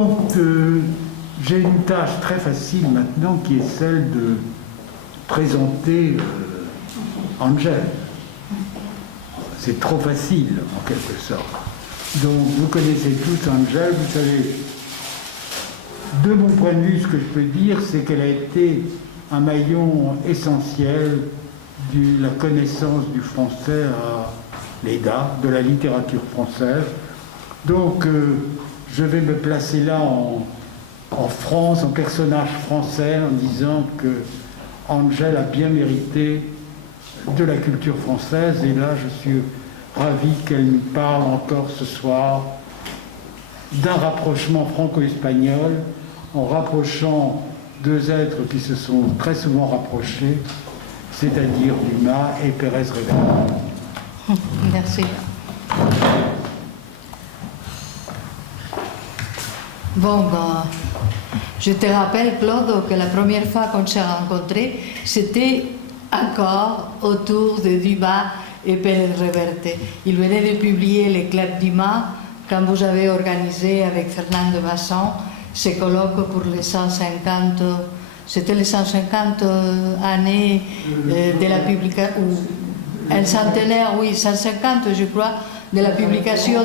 Donc, j'ai une tâche très facile maintenant qui est celle de présenter Angèle. C'est trop facile, en quelque sorte. Donc, vous connaissez tous Angèle, vous savez, de mon point de vue, ce que je peux dire, c'est qu'elle a été un maillon essentiel de la connaissance du français à l'EDA, de la littérature française. Donc, je vais me placer là en France, en personnage français, en disant que Angèle a bien mérité de la culture française. Et là, je suis ravi qu'elle nous parle encore ce soir d'un rapprochement franco-espagnol, en rapprochant deux êtres qui se sont très souvent rapprochés, c'est-à-dire Dumas et Pérez Reverte. Merci. Bon, je te rappelle, Claude, que la première fois qu'on s'est rencontrés, c'était encore autour de Dumas et Pérez Reverte. Il venait de publier les Clubs Dumas quand vous avez organisé avec Fernando Masson ces colloques pour les 150, c'était les 150 années de la publication, ou un centenaire, oui, 150 je crois, de la publication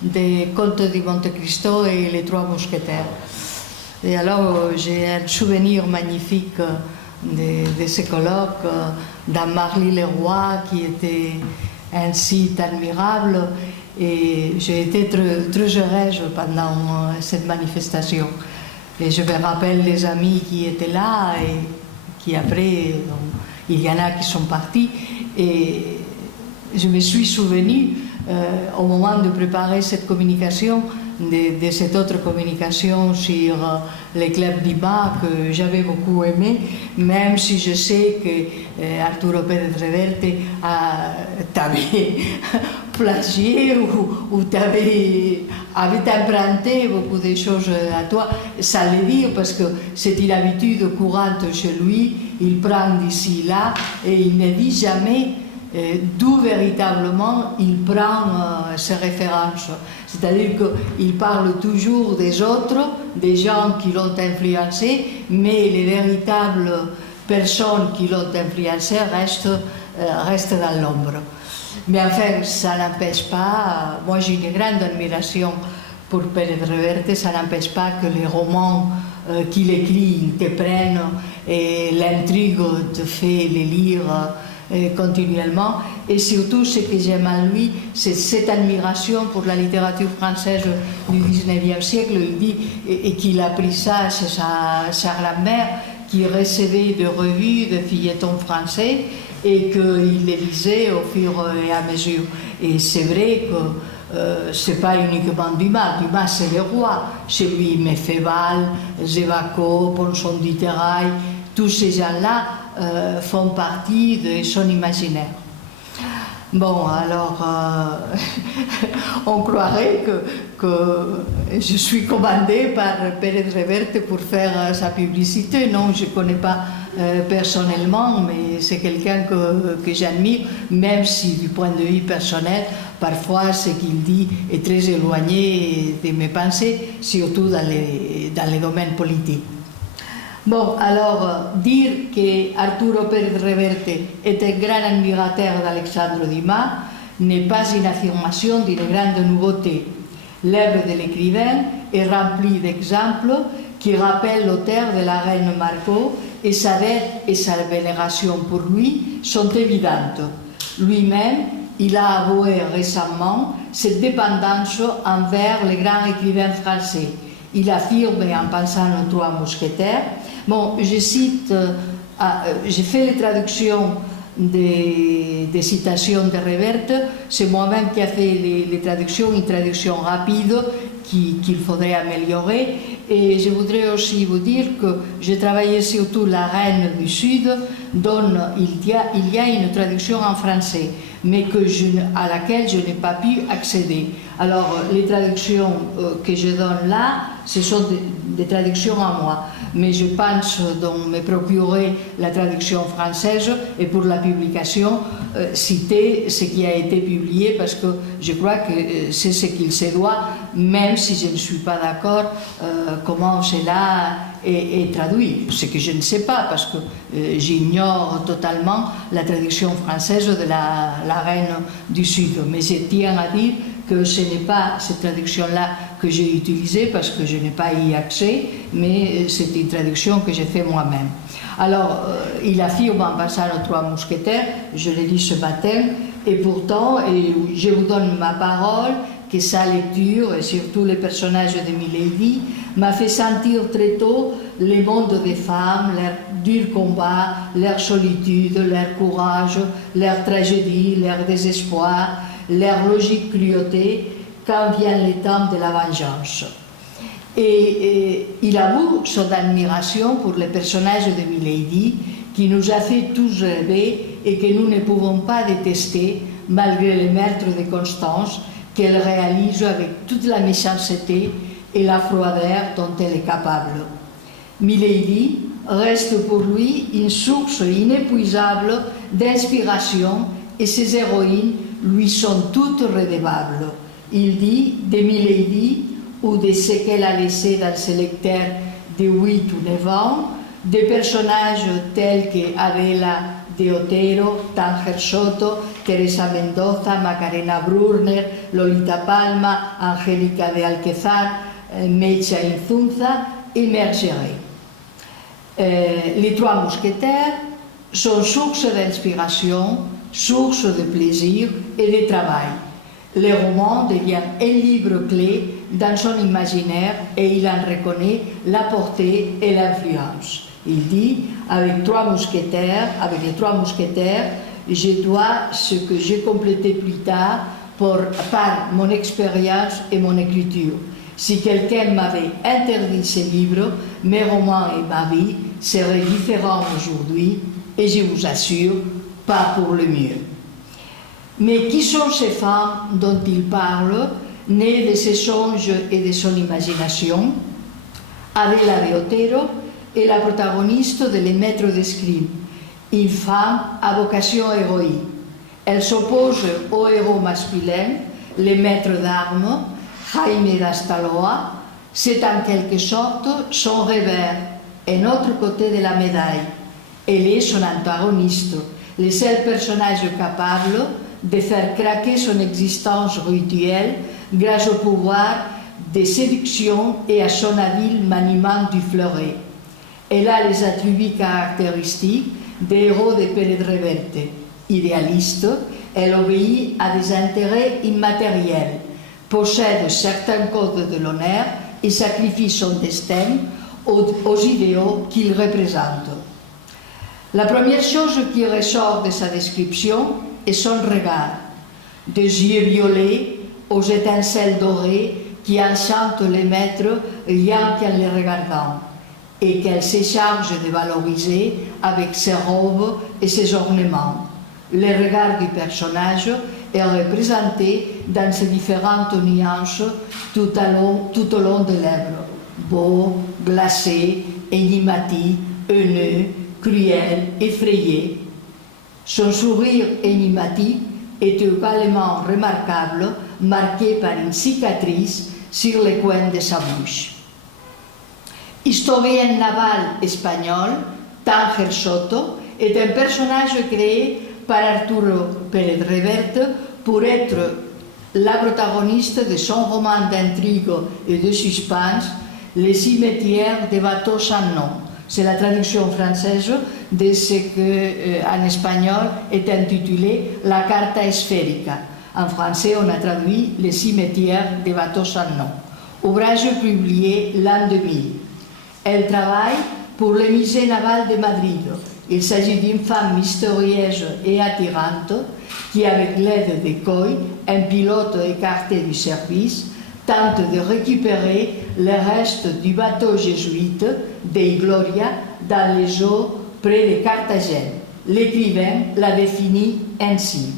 des Contes de Monte Cristo et les Trois Mousquetaires. Et alors j'ai un souvenir magnifique de ces colloques, d'Anne-Marly Leroy qui était un site admirable, et j'ai été très heureuse pendant cette manifestation. Et je me rappelle les amis qui étaient là et qui après, il y en a qui sont partis, et je me suis souvenue au moment de préparer cette communication de cette autre communication sur les clubs Dumas que j'avais beaucoup aimé, même si je sais que Arturo Pérez Reverte t'avait plagié ou avait emprunté beaucoup de choses à toi, ça le dire, parce que c'est une habitude courante chez lui, il prend d'ici là et il ne dit jamais d'où véritablement il prend ses références. C'est-à-dire qu'il parle toujours des autres, des gens qui l'ont influencé, mais les véritables personnes qui l'ont influencé restent dans l'ombre. Mais enfin, ça n'empêche pas, moi j'ai une grande admiration pour Pérez Reverte, ça n'empêche pas que les romans qu'il écrit te prennent et l'intrigue te fait les lire continuellement, et surtout ce que j'aime en lui, c'est cette admiration pour la littérature française du 19e siècle. Il dit et qu'il a pris ça chez sa grand-mère qui recevait de revues, de feuilletons français, et qu'il les lisait au fur et à mesure. Et c'est vrai que c'est pas uniquement Dumas, Dumas c'est le roi, chez lui Méféval, Zévaco, Ponson du Terrail, tous ces gens-là font partie de son imaginaire. Bon, alors, on croirait que je suis commandée par Pérez Reverte pour faire sa publicité. Non, je ne connais pas personnellement, mais c'est quelqu'un que j'admire, même si du point de vue personnel, parfois ce qu'il dit est très éloigné de mes pensées, surtout dans les domaines politiques. Bon, alors, dire que Arturo Pérez Reverte est un grand admirateur d'Alexandre Dumas n'est pas une affirmation d'une grande nouveauté. L'œuvre de l'écrivain est remplie d'exemples qui rappellent l'auteur de La Reine Margot, et sa dette et sa vénération pour lui sont évidentes. Lui-même, il a avoué récemment cette dépendance envers les grands écrivains français. Il affirme, en pensant aux Trois Mousquetaires, bon, je cite, j'ai fait les traductions des citations de Reverte, c'est moi-même qui ai fait les traductions, une traduction rapide qu'il faudrait améliorer, et je voudrais aussi vous dire que j'ai travaillé surtout La Reine du Sud, dont il y a une traduction en français, mais à laquelle je n'ai pas pu accéder. Alors, les traductions que je donne là, ce sont des traductions à moi. mais je pense donc me procurer la traduction française et pour la publication citer ce qui a été publié parce que je crois que c'est ce qu'il se doit, même si je ne suis pas d'accord comment cela est traduit. Ce que je ne sais pas parce que j'ignore totalement la traduction française de la Reine du Sud, mais je tiens à dire que ce n'est pas cette traduction-là que j'ai utilisée parce que je n'ai pas eu accès, mais c'est une traduction que j'ai faite moi-même. Alors, il affirme en passant aux Trois Mousquetaires, je l'ai dit ce matin, et pourtant, et je vous donne ma parole, que sa lecture, et surtout les personnages de Milady, m'a fait sentir très tôt le monde des femmes, leur dur combat, leur solitude, leur courage, leur tragédie, leur désespoir, leur logique cruauté, quand vient le temps de la vengeance. Et il avoue son admiration pour le personnage de Milady, qui nous a fait tous rêver et que nous ne pouvons pas détester, malgré le meurtre de Constance, qu'elle réalise avec toute la méchanceté et la froideur dont elle est capable. Milady reste pour lui une source inépuisable d'inspiration et ses héroïnes lui sont toutes redevables. Il dit de Milady ou de ce qu'elle a laissé dans ses lecteurs de 8 ou 9 ans, des personnages tels que Adela de Otero, Tánger Soto, Teresa Mendoza, Macarena Brurner, Lolita Palma, Angélica de Alquezar, Mecha Inzunza et Mergeret. Les Trois Mousquetaires sont source d'inspiration, source de plaisir et de travail. Le roman devient un livre clé dans son imaginaire et il en reconnaît la portée et l'influence. Il dit, avec les Trois Mousquetaires, je dois ce que j'ai complété plus tard par mon expérience et mon écriture. Si quelqu'un m'avait interdit ces livres, mes romans et ma vie seraient différents aujourd'hui et je vous assure, pas pour le mieux. Mais qui sont ces femmes dont il parle, nées de ses songes et de son imagination? Adela de Otero est la protagoniste de Les Maîtres d'escrime, une femme à vocation héroïque. Elle s'oppose au héros masculin, les maîtres d'armes, Jaime d'Astaloa. C'est en quelque sorte son revers, un autre côté de la médaille. Elle est son antagoniste, le seul personnage capable de faire craquer son existence rituelle grâce au pouvoir de séduction et à son habile maniement du fleuret. Elle a les attributs caractéristiques des héros de Pérez Reverte. Idéaliste, elle obéit à des intérêts immatériels, possède certains codes de l'honneur et sacrifie son destin aux idéaux qu'il représente. La première chose qui ressort de sa description est son regard, des yeux violets aux étincelles dorées qui enchantent les maîtres rien qu'en les regardant, et qu'elle se charge de valoriser avec ses robes et ses ornements. Le regard du personnage est représenté dans ses différentes nuances tout au long de l'œuvre: beau, glacé, énigmatique, haineux, cruel, effrayé. Son sourire énigmatique est également remarquable, marqué par une cicatrice sur le coin de sa bouche. Historien naval espagnol, Tánger Soto est un personnage créé par Arturo Pérez Reverte pour être la protagoniste de son roman d'intrigue et de suspense, Le cimetière des bateaux sans nom. C'est la traduction française de ce que, en espagnol, est intitulé La Carta Esférica. En français, on a traduit Le cimetière des bateaux sans nom. Ouvrage publié l'an 2000. Elle travaille pour le musée naval de Madrid. Il s'agit d'une femme mystérieuse et attirante qui, avec l'aide de Coy, un pilote écarté du service, tente de récupérer les restes du bateau jésuite Dei Gloria dans les eaux près de Carthagène. L'écrivain la définit ainsi.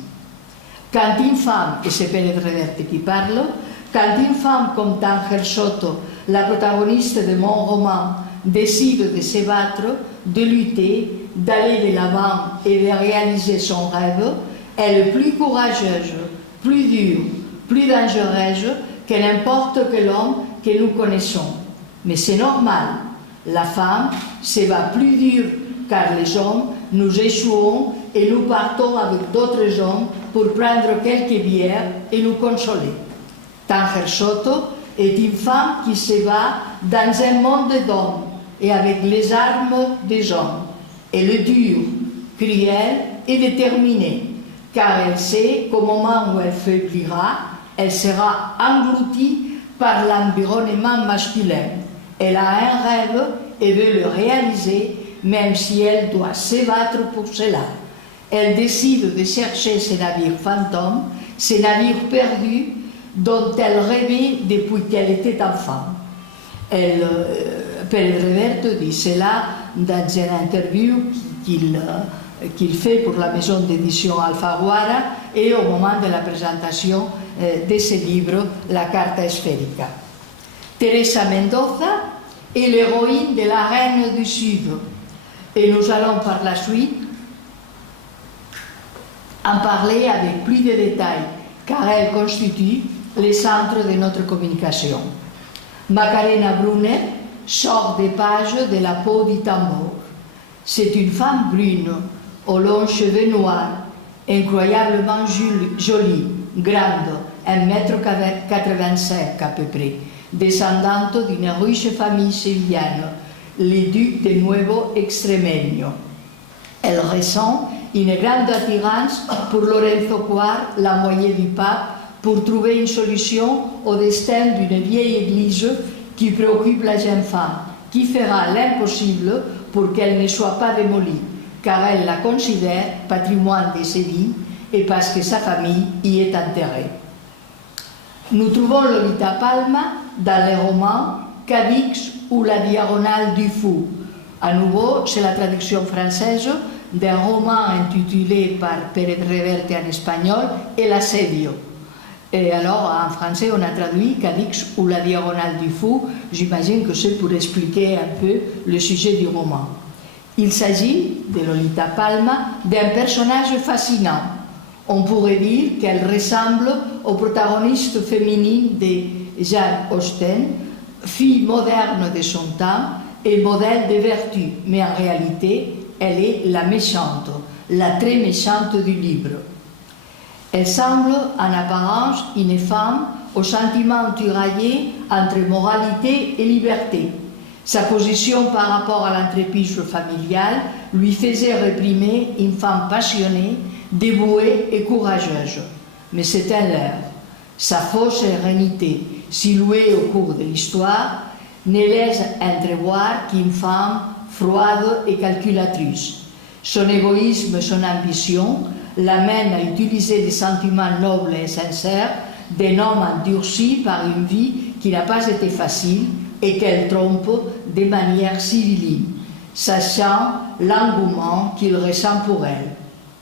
Quand une femme, et c'est Pérez Reverte qui parle, quand une femme comme Tánger Soto, la protagoniste de mon roman, décide de se battre, de lutter, d'aller de l'avant et de réaliser son rêve, elle est plus courageuse, plus dure, plus dangereuse que n'importe quel homme que nous connaissons. Mais c'est normal, la femme se bat plus dur car les hommes, nous échouons et nous partons avec d'autres hommes pour prendre quelques bières et nous consoler. Tanger Soto est une femme qui se bat dans un monde d'hommes et avec les armes des hommes. Elle est dure, cruelle et déterminée, car elle sait qu'au moment où elle faiblira, elle sera engloutie par l'environnement masculin. Elle a un rêve et veut le réaliser, même si elle doit se battre pour cela. Elle décide de chercher ces navires fantômes, ces navires perdus dont elle rêvait depuis qu'elle était enfant. Pérez Reverte dit cela dans une interview qu'il fait pour la maison d'édition Alfaguara et au moment de la présentation de ce livre, La Carta Esférica. Teresa Mendoza est l'héroïne de La Reine du Sud et nous allons par la suite en parler avec plus de détails car elle constitue le centre de notre communication. Macarena Brunet sort des pages de La peau du tambour. C'est une femme brune, aux longs cheveux noirs, incroyablement jolie, grande, 1,85 m à peu près, descendante d'une riche famille sévillane, les ducs de Nuevo Extremeño. Elle ressent une grande attirance pour Lorenzo IV, l'envoyé du pape, pour trouver une solution au destin d'une vieille église qui préoccupe la jeune femme, qui fera l'impossible pour qu'elle ne soit pas démolie, car elle la considère patrimoine de Séville et parce que sa famille y est enterrée. Nous trouvons Lolita Palma dans les romans Cadix ou La Diagonale du Fou. À nouveau, c'est la traduction française d'un roman intitulé par Pérez Reverte en espagnol El Asedio. Et alors, en français, on a traduit Cadix ou La Diagonale du Fou. J'imagine que c'est pour expliquer un peu le sujet du roman. Il s'agit de Lolita Palma, d'un personnage fascinant. On pourrait dire qu'elle ressemble au protagoniste féminine de Jane Austen, fille moderne de son temps et modèle de vertu, mais en réalité, elle est la méchante, la très méchante du livre. Elle semble, en apparence, une femme aux sentiments tiraillés entre moralité et liberté. Sa position par rapport à l'entreprise familiale lui faisait réprimer une femme passionnée, dévouée et courageuse. Mais c'est un leurre. Sa fausse sérénité, si louée au cours de l'histoire, ne laisse entrevoir qu'une femme froide et calculatrice. Son égoïsme et son ambition l'amènent à utiliser des sentiments nobles et sincères d'un homme endurci par une vie qui n'a pas été facile et qu'elle trompe de manière civiline, sachant l'engouement qu'il ressent pour elle.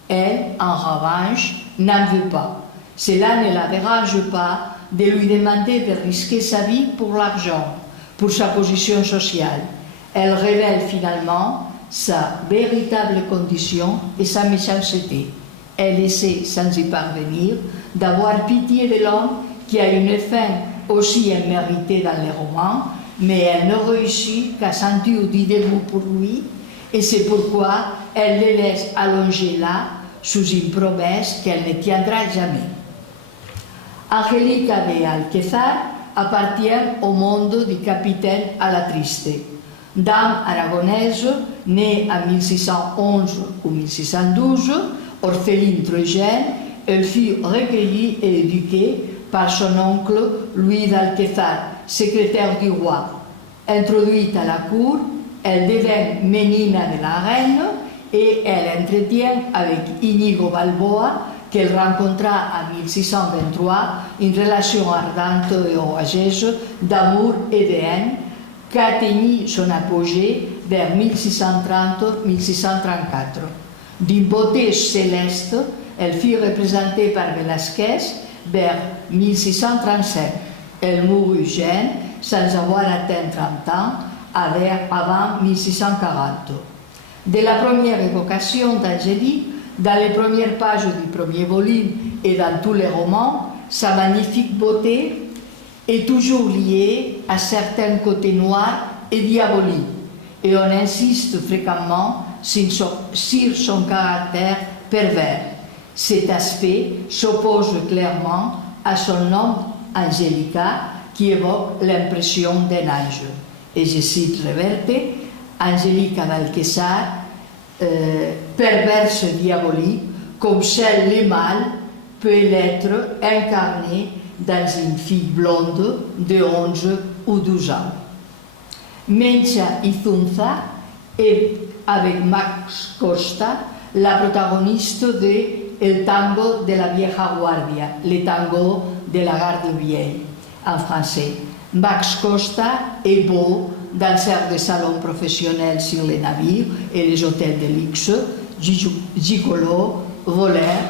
Elle, en revanche, n'en veut pas. Cela ne la dérange pas de lui demander de risquer sa vie pour l'argent, pour sa position sociale. Elle révèle finalement sa véritable condition et sa méchanceté. Elle essaie, sans y parvenir, d'avoir pitié de l'homme qui a une fin aussi imméritée dans les romans, mais elle ne réussit qu'à sentir du dégoût pour lui, et c'est pourquoi elle le laisse allonger là, sous une promesse qu'elle ne tiendra jamais. Angélica de Alquezar appartient au monde du capitaine Alatriste. Dame aragonaise, née en 1611 ou 1612, orpheline très jeune, elle fut recueillie et éduquée par son oncle Louis d'Alquezar, secrétaire du roi. Introduite à la cour, elle devint ménina de la reine et elle entretient avec Íñigo Balboa, qu'elle rencontra en 1623, une relation ardente et orageuse d'amour et de haine qui atteignit son apogée vers 1630-1634. D'une beauté céleste, elle fut représentée par Velázquez vers 1637. Elle mourut jeune, sans avoir atteint 30 ans, avant 1640. De la première évocation d'Angélique, dans les premières pages du premier volume et dans tous les romans, sa magnifique beauté est toujours liée à certains côtés noirs et diaboliques, et on insiste fréquemment sur son caractère pervers. Cet aspect s'oppose clairement à son nom Angelica, qui évoque l'impression d'un ange. Et je cite Reverte, Angelica d'Alquessar, perverse diabolique, comme seul le mal peut l'être incarné dans une fille blonde de 11 ou 12 ans. Mencha Izunza est, avec Max Costa, la protagoniste de El tango de la vieja guardia, le tango de la garde vieille, en français. Max Costa est beau, danseur de salon professionnel sur les navires et les hôtels de luxe, gigolo, voleur.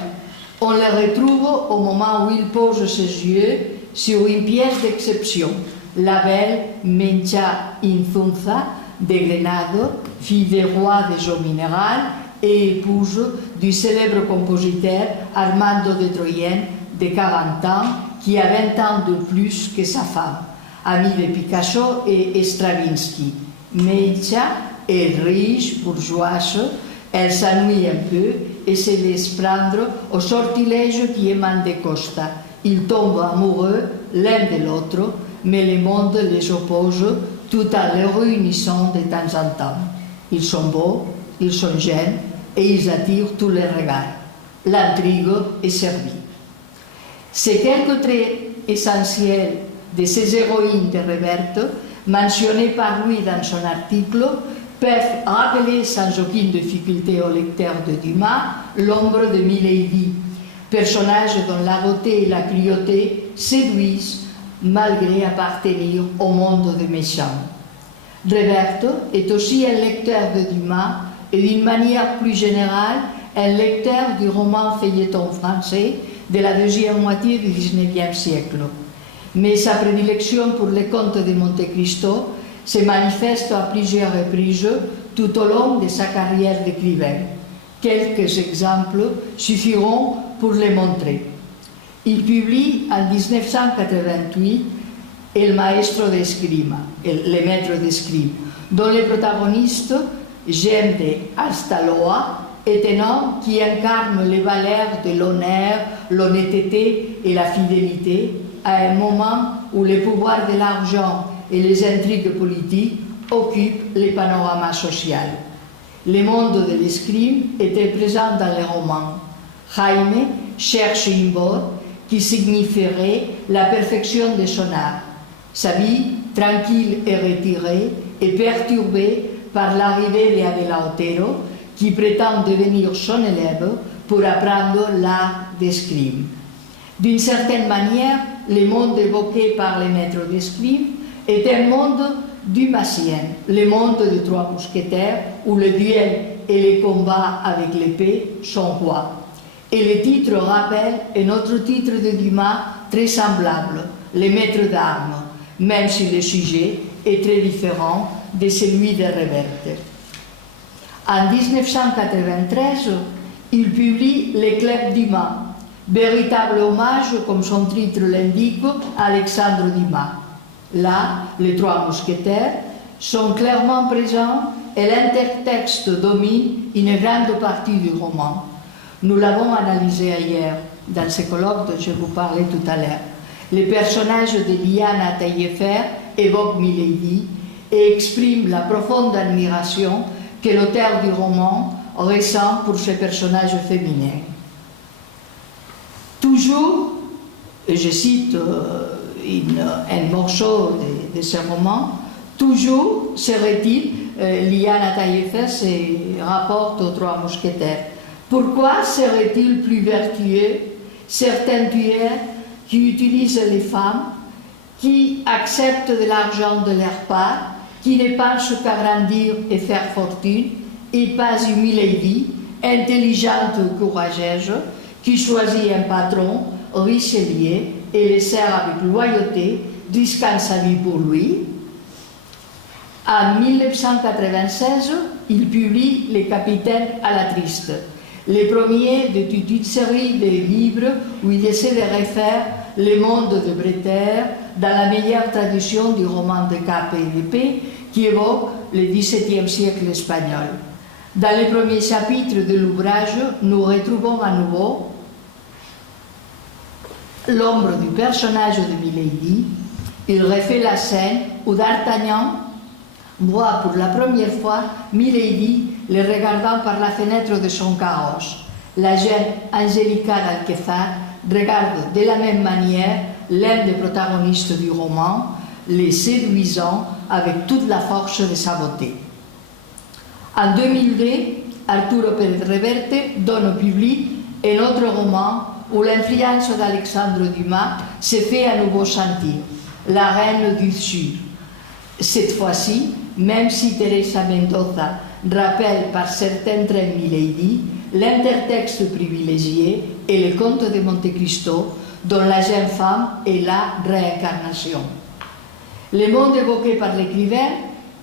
On le retrouve au moment où il pose ses yeux sur une pièce d'exception, la belle Mencha Izunza de Grenade, fille des rois des eaux minérales et épouse du célèbre compositeur Armando de Troyen, de 40 ans, qui a 20 ans de plus que sa femme, ami de Picasso et Stravinsky. Mencha est riche, bourgeoise, elle s'ennuie un peu et se laisse prendre au sortilège qui émane de Costa. Ils tombent amoureux l'un de l'autre, mais le monde les oppose tout en les réunissant de temps en temps. Ils sont beaux, ils sont jeunes et ils attirent tous les regards. L'intrigue est servie. Ces quelques traits essentiels de ces héroïnes de Reverte, mentionnés par lui dans son article, peuvent rappeler sans aucune difficulté au lecteur de Dumas l'ombre de Milady, personnage dont la beauté et la cruauté séduisent malgré appartenir au monde des méchants. Reverte est aussi un lecteur de Dumas et d'une manière plus générale un lecteur du roman feuilleton français de la deuxième moitié du XIXe siècle. Mais sa prédilection pour les contes de Monte Cristo se manifeste à plusieurs reprises tout au long de sa carrière d'écrivain. Quelques exemples suffiront pour les montrer. Il publie en 1988 El Maestro de Esgrima, le maître d'escrime, dont le protagoniste, Jaime de Astaloa, est un homme qui incarne les valeurs de l'honneur, l'honnêteté et la fidélité à un moment où le pouvoir de l'argent et les intrigues politiques occupent le panorama social. Le monde de l'escrime était présent dans les romans. Jaime cherche une botte qui signifierait la perfection de son art. Sa vie, tranquille et retirée, est perturbée par l'arrivée d'Adela Otero, qui prétend devenir son élève pour apprendre l'art d'escrime. D'une certaine manière, le monde évoqué par les maîtres d'escrime est un monde dumasien, le monde des trois mousquetaires où le duel et les combats avec l'épée sont rois. Et le titre rappelle un autre titre de Dumas très semblable, Les maîtres d'armes, même si le sujet est très différent de celui de Reverte. En 1993, il publie Les Clercs Dumas, véritable hommage, comme son titre l'indique, à Alexandre Dumas. Là, les trois mousquetaires sont clairement présents et l'intertexte domine une grande partie du roman. Nous l'avons analysé ailleurs, dans ce colloque dont je vous parlais tout à l'heure. Les personnages de Liana Taillefer évoquent Milady et expriment la profonde admiration que l'auteur du roman ressent pour ces personnages féminins. Toujours, et je cite un morceau de ce roman, toujours serait-il, Liana Taillefer se rapporte aux trois mousquetaires. Pourquoi serait-il plus vertueux certains tueurs qui utilisent les femmes, qui acceptent de l'argent de leur part, qui ne pensent qu'à grandir et faire fortune, et pas une Milady, intelligente et courageuse, qui choisit un patron, Richelieu, et le sert avec loyauté, risquant sa vie pour lui? En 1996, il publie Les Capitaines à la Triste, le premier de toute une série de livres où il essaie de refaire le monde de Bretter dans la meilleure traduction du roman de Cape et d'Épée qui évoque le XVIIe siècle espagnol. Dans les premiers chapitres de l'ouvrage, nous retrouvons à nouveau l'ombre du personnage de Milady. Il refait la scène où D'Artagnan voit pour la première fois Milady le regardant par la fenêtre de son carrosse. La jeune Angélica d'Alquezar regarde de la même manière l'un des protagonistes du roman, les séduisant avec toute la force de sa beauté. En 2002, Arturo Pérez Reverte donne au public un autre roman où l'influence d'Alexandre Dumas se fait à nouveau sentir, La Reine du Sud. Cette fois-ci, même si Teresa Mendoza rappelle par certains traits Milady, l'intertexte privilégié est le Comte de Monte Cristo, dont la jeune femme est la réincarnation. Le monde évoqué par l'écrivain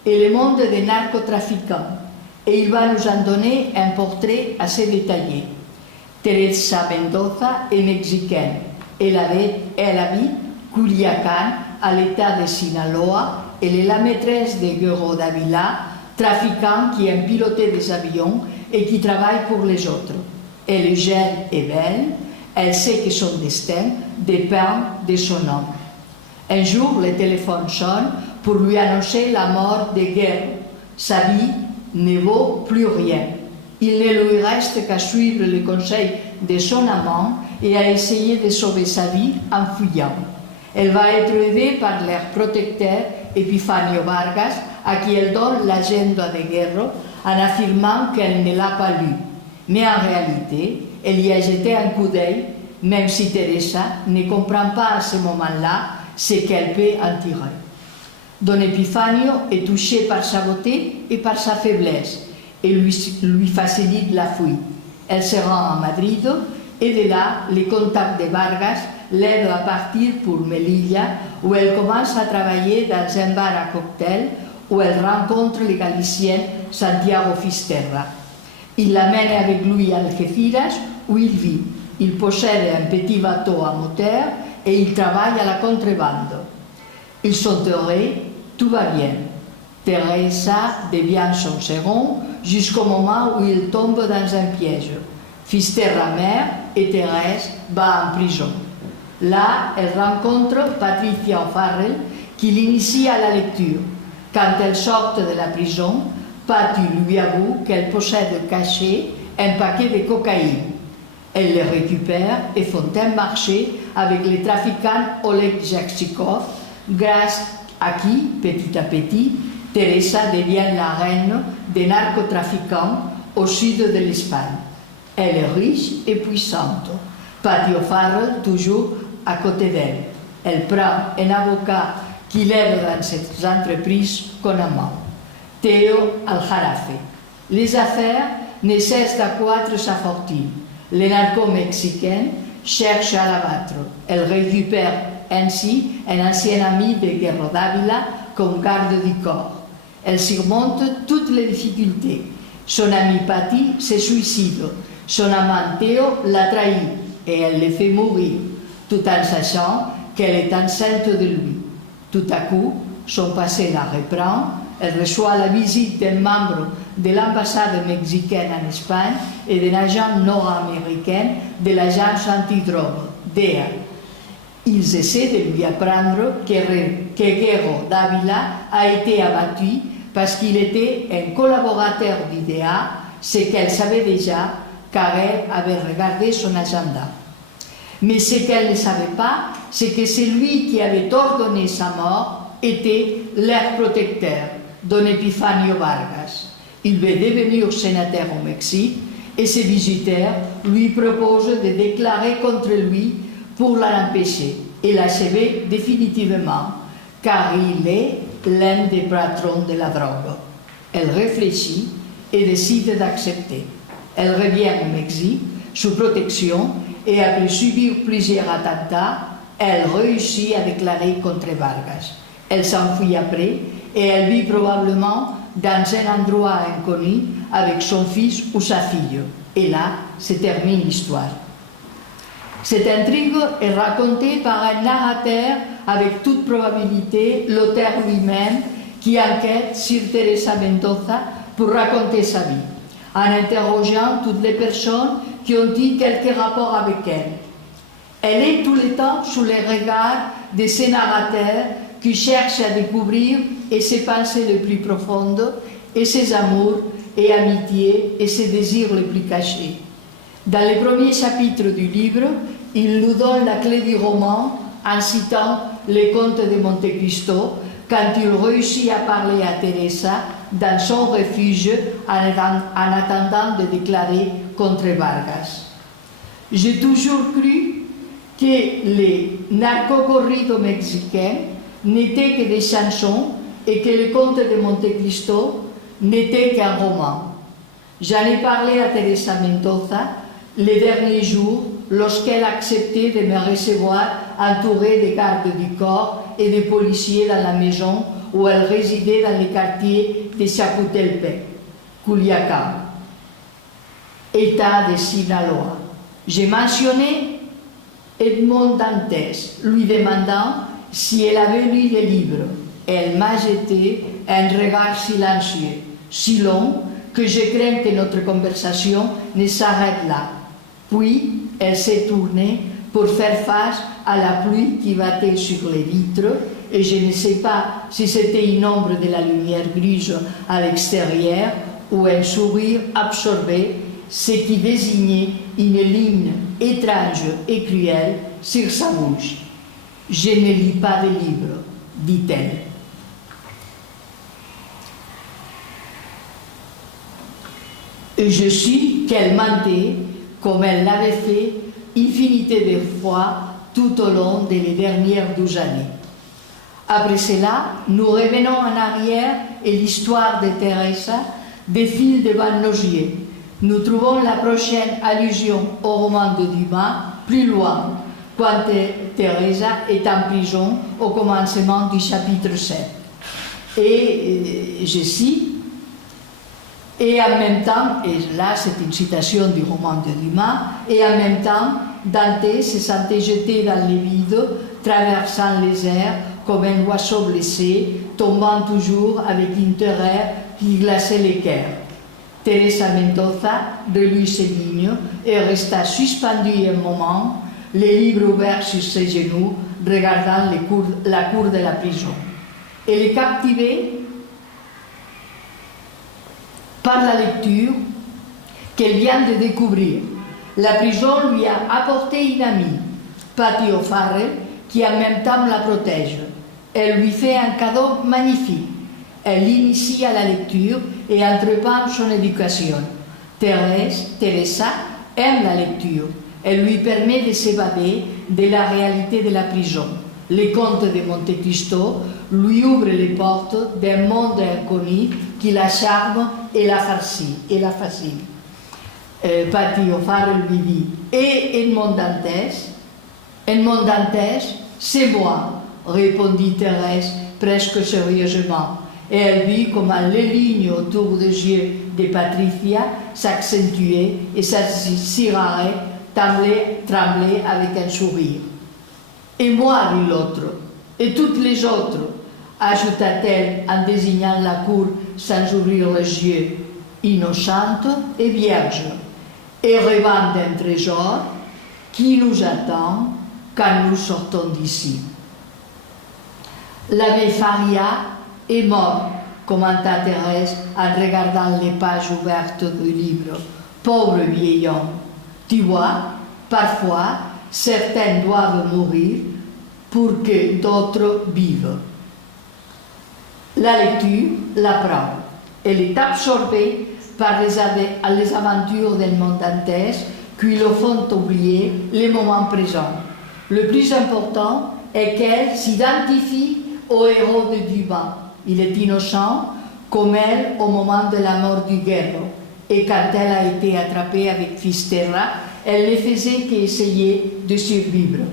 est le monde des narcotrafiquants, et il va nous en donner un portrait assez détaillé. Teresa Mendoza est mexicaine. Elle habite Culiacán, à l'état de Sinaloa. Elle est la maîtresse de Guerrero Dávila, trafiquant qui aime piloter des avions et qui travaille pour les autres. Elle est jeune et belle. Elle sait que son destin dépend de son homme. Un jour, le téléphone sonne pour lui annoncer la mort de Guerrero. Sa vie ne vaut plus rien. Il ne lui reste qu'à suivre les conseils de son amant et à essayer de sauver sa vie en fuyant. Elle va être aidée par leur protecteur Epifanio Vargas, à qui elle donne l'agenda de Guerrero en affirmant qu'elle ne l'a pas lu. Mais en réalité, elle y a jeté un coup d'œil, même si Teresa ne comprend pas à ce moment-là ce qu'elle peut en tirer. Don Epifanio est touché par sa beauté et par sa faiblesse et lui facilite la fuite. Elle se rend à Madrid et de là, les contacts de Vargas l'aident à partir pour Melilla, où elle commence à travailler dans un bar à cocktail où elle rencontre le Galicien Santiago Fisterra. Il l'amène avec lui à Algeciras où il vit. Il possède un petit bateau à moteur et il travaille à la contrebande. Ils sont heureux, tout va bien. Teresa devient son second jusqu'au moment où il tombe dans un piège. Fisterra meurt et Thérèse va en prison. Là, elle rencontre Patricia O'Farrell qui l'initie à la lecture. Quand elle sort de la prison, Patty lui avoue qu'elle possède caché un paquet de cocaïne. Elle le récupère et font un marché avec le trafiquant Oleg Jaksikov, grâce à qui, petit à petit, Teresa devient la reine des narcotrafiquants au sud de l'Espagne. Elle est riche et puissante. Patty O'Farrell, toujours à côté d'elle. Elle prend un avocat qui l'aide dans cette entreprise comme amant, Théo Aljarafe. Les affaires ne cessent d'accroître sa fortune. Les narcos mexicains cherchent à l'abattre. Elle récupère ainsi un ancien ami de Guerrero Dávila comme garde du corps. Elle surmonte toutes les difficultés. Son ami Patty se suicide. Son amant Théo l'a trahi et elle le fait mourir, tout en sachant qu'elle est enceinte de lui. Tout à coup, son passé la reprend. Elle reçoit la visite d'un membre de l'ambassade mexicaine en Espagne et d'un agent nord-américain de l'agence antidrogue, DEA. Ils essaient de lui apprendre que Guerrero Dávila a été abattu parce qu'il était un collaborateur d'IDEA, ce qu'elle savait déjà car elle avait regardé son agenda. Mais ce qu'elle ne savait pas, c'est que celui qui avait ordonné sa mort était leur protecteur, Don Epifanio Vargas. Il veut devenir sénateur au Mexique et ses visiteurs lui proposent de déclarer contre lui pour l'empêcher et l'achever définitivement, car il est l'un des patrons de la drogue. Elle réfléchit et décide d'accepter. Elle revient au Mexique sous protection et après subir plusieurs attentats, elle réussit à déclarer contre Vargas. Elle s'enfuit après et elle vit probablement dans un endroit inconnu avec son fils ou sa fille. Et là se termine l'histoire. Cette intrigue est racontée par un narrateur avec toute probabilité l'auteur lui-même qui enquête sur Teresa Mendoza pour raconter sa vie, en interrogeant toutes les personnes qui ont eu quelque rapport avec elle. Elle est tout le temps sous les regards de ces narrateurs qui cherchent à découvrir et ses pensées les plus profondes, et ses amours et amitiés et ses désirs les plus cachés. Dans les premiers chapitres du livre, il nous donne la clé du roman en citant les contes de Monte Cristo quand il réussit à parler à Teresa dans son refuge en attendant de déclarer contre Vargas. J'ai toujours cru que les narcocorridos mexicains n'étaient que des chansons et que les contes de Monte Cristo n'étaient qu'un roman. J'en ai parlé à Teresa Mendoza les derniers jours lorsqu'elle acceptait de me recevoir entourée de gardes du corps et de policiers dans la maison où elle résidait dans le quartier de Chapultepec, Culiacán, État de Sinaloa. J'ai mentionné Edmond Dantes, lui demandant si elle avait lu le livre. Elle m'a jeté un regard silencieux, si long que je crains que notre conversation ne s'arrête là. Puis, elle s'est tournée pour faire face à la pluie qui battait sur les vitres, et je ne sais pas si c'était une ombre de la lumière grise à l'extérieur ou un sourire absorbé, ce qui désignait une ligne étrange et cruelle sur sa bouche. « Je ne lis pas de livres », dit-elle. Et je suis qu'elle mentait, comme elle l'avait fait infinité de fois tout au long des dernières 12 années. Après cela, nous revenons en arrière et l'histoire de Teresa défile devant nos yeux. Nous trouvons la prochaine allusion au roman de Dumas plus loin, quand Teresa est en prison au commencement du chapitre 7. Et je cite, et en même temps, et là c'est une citation du roman de Dumas, et en même temps, Dante se sentait jeté dans le vide, traversant les airs comme un oiseau blessé, tombant toujours avec une terreur qui glaçait les cœurs. Teresa Mendoza relut ces lignes et resta suspendue un moment, les livres ouverts sur ses genoux, regardant la cour de la prison. Elle est captivée par la lecture qu'elle vient de découvrir. La prison lui a apporté une amie, Patty O'Farrell, qui en même temps la protège. Elle lui fait un cadeau magnifique. Elle l'initie à la lecture et entreprend son éducation. Teresa aime la lecture. Elle lui permet de s'évader de la réalité de la prison. Les contes de Monte Cristo lui ouvrent les portes d'un monde inconnu qui la charme et la fascine. Patty O'Farrell lui dit « Et Edmond Dantes ?»« Edmond Dantes, c'est moi », répondit Thérèse presque sérieusement. Et elle vit comment les lignes autour des yeux de Patricia s'accentuaient et s'iraraient, tremblaient avec un sourire. « Et moi, dit l'autre, et toutes les autres », ajouta-t-elle en désignant la cour sans ouvrir les yeux, innocente et vierge, et rêvant d'un trésor qui nous attend quand nous sortons d'ici. L'abbé Faria est mort, commenta Thérèse en regardant les pages ouvertes du livre. Pauvre vieil homme, tu vois, parfois, certains doivent mourir pour que d'autres vivent. La lecture l'apprend. Elle est absorbée par les aventures d'Edmond Dantes qui lui font oublier les moments présents. Le plus important est qu'elle s'identifie au héros de Dumas. Il est innocent, comme elle au moment de la mort du Guerro. Et quand elle a été attrapée avec Fisterra, elle ne faisait qu'essayer de survivre.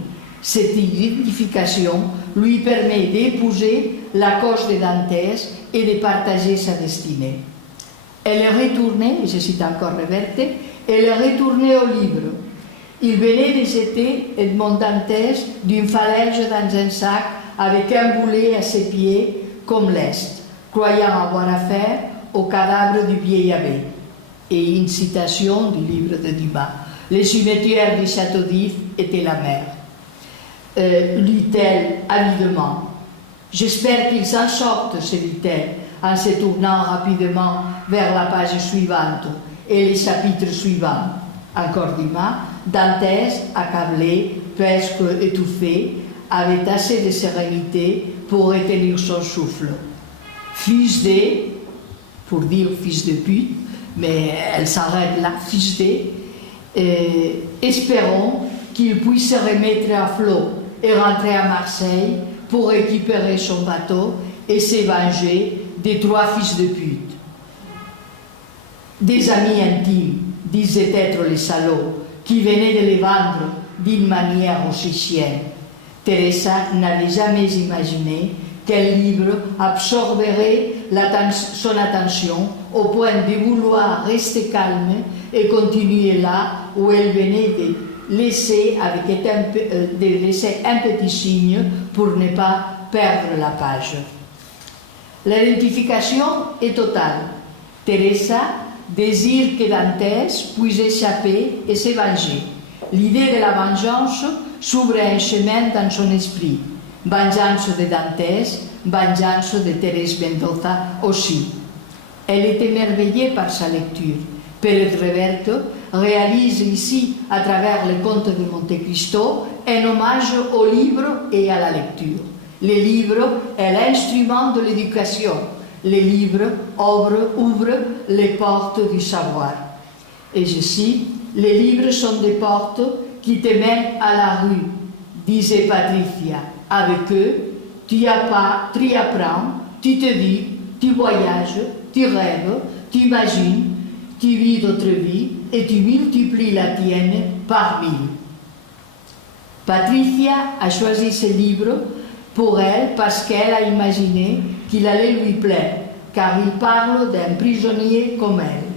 Cette identification lui permet d'épouser la cause de Dantès et de partager sa destinée. Elle est retournée, je cite encore Reverte, elle est retournée au livre. Il venait de jeter Edmond Dantès d'une falaise dans un sac avec un boulet à ses pieds comme lest, croyant avoir affaire au cadavre du vieil abbé. Et une citation du livre de Dumas. Le cimetière du château d'If était la mer. Lut-elle avidement. J'espère qu'il s'en sorte, se dit-elle, en se tournant rapidement vers la page suivante et les chapitres suivants. Encore Dumas, Dantès, accablé, presque étouffé, avait assez de sérénité pour retenir son souffle. Fils de, pour dire fils de pute, mais elle s'arrête là, fils de, espérons qu'il puisse se remettre à flot et rentrer à Marseille pour récupérer son bateau et se venger des 3 fils de pute. Des amis intimes, disaient être les salauds, qui venaient de les vendre d'une manière aussi chienne. Teresa n'avait jamais imaginé qu'un livre absorberait son attention au point de vouloir rester calme et continuer là où elle venait de laisser un petit signe pour ne pas perdre la page. L'identification est totale. Teresa désire que Dantès puisse échapper et se venger. L'idée de la vengeance s'ouvre un chemin dans son esprit. Vengeance de Dantès, vengeance de Thérèse Mendoza aussi. Elle est émerveillée par sa lecture. Pérez Reverte réalise ici, à travers le conte de Monte Cristo, un hommage au livre et à la lecture. Le livre est l'instrument de l'éducation. Les livres ouvrent les portes du savoir. Et je cite, « Les livres sont des portes qui te mènent à la rue, disait Patricia. Avec eux, tu apprends, tu te dis, tu voyages, tu rêves, tu imagines, tu vis d'autres vies et tu multiplies la tienne par 1000. » Patricia a choisi ce livre pour elle parce qu'elle a imaginé qu'il allait lui plaire, car il parle d'un prisonnier comme elle.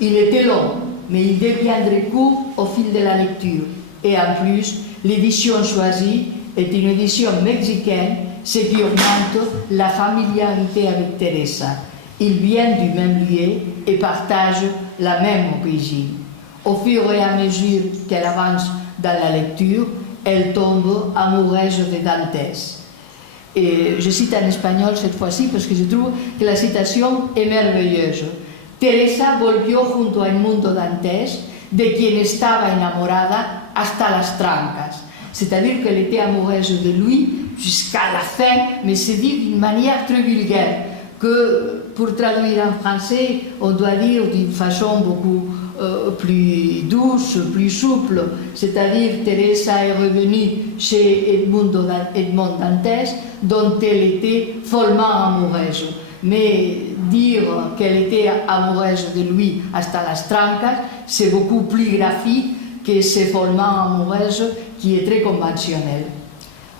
Il était long, mais il deviendrait court au fil de la lecture. Et en plus, l'édition choisie est une édition mexicaine, ce qui augmente la familiarité avec Teresa. Ils viennent du même lieu et partagent la même origine. Au fur et à mesure qu'elle avance dans la lecture, elle tombe amoureuse de Dantès. Et je cite en espagnol cette fois-ci parce que je trouve que la citation est merveilleuse. Teresa volvió junto a Edmundo Dantès, de quien estaba enamorada hasta las trancas. C'est-à-dire qu'elle était amoureuse de lui jusqu'à la fin, mais c'est dit d'une manière très vulgaire, que pour traduire en français, on doit dire d'une façon beaucoup plus douce, plus souple, c'est-à-dire Teresa est revenue chez Edmond Dantès, dont elle était follement amoureuse. Mais dire qu'elle était amoureuse de lui hasta las trancas, c'est beaucoup plus graphique que c'est follement amoureuse qui est très conventionnel.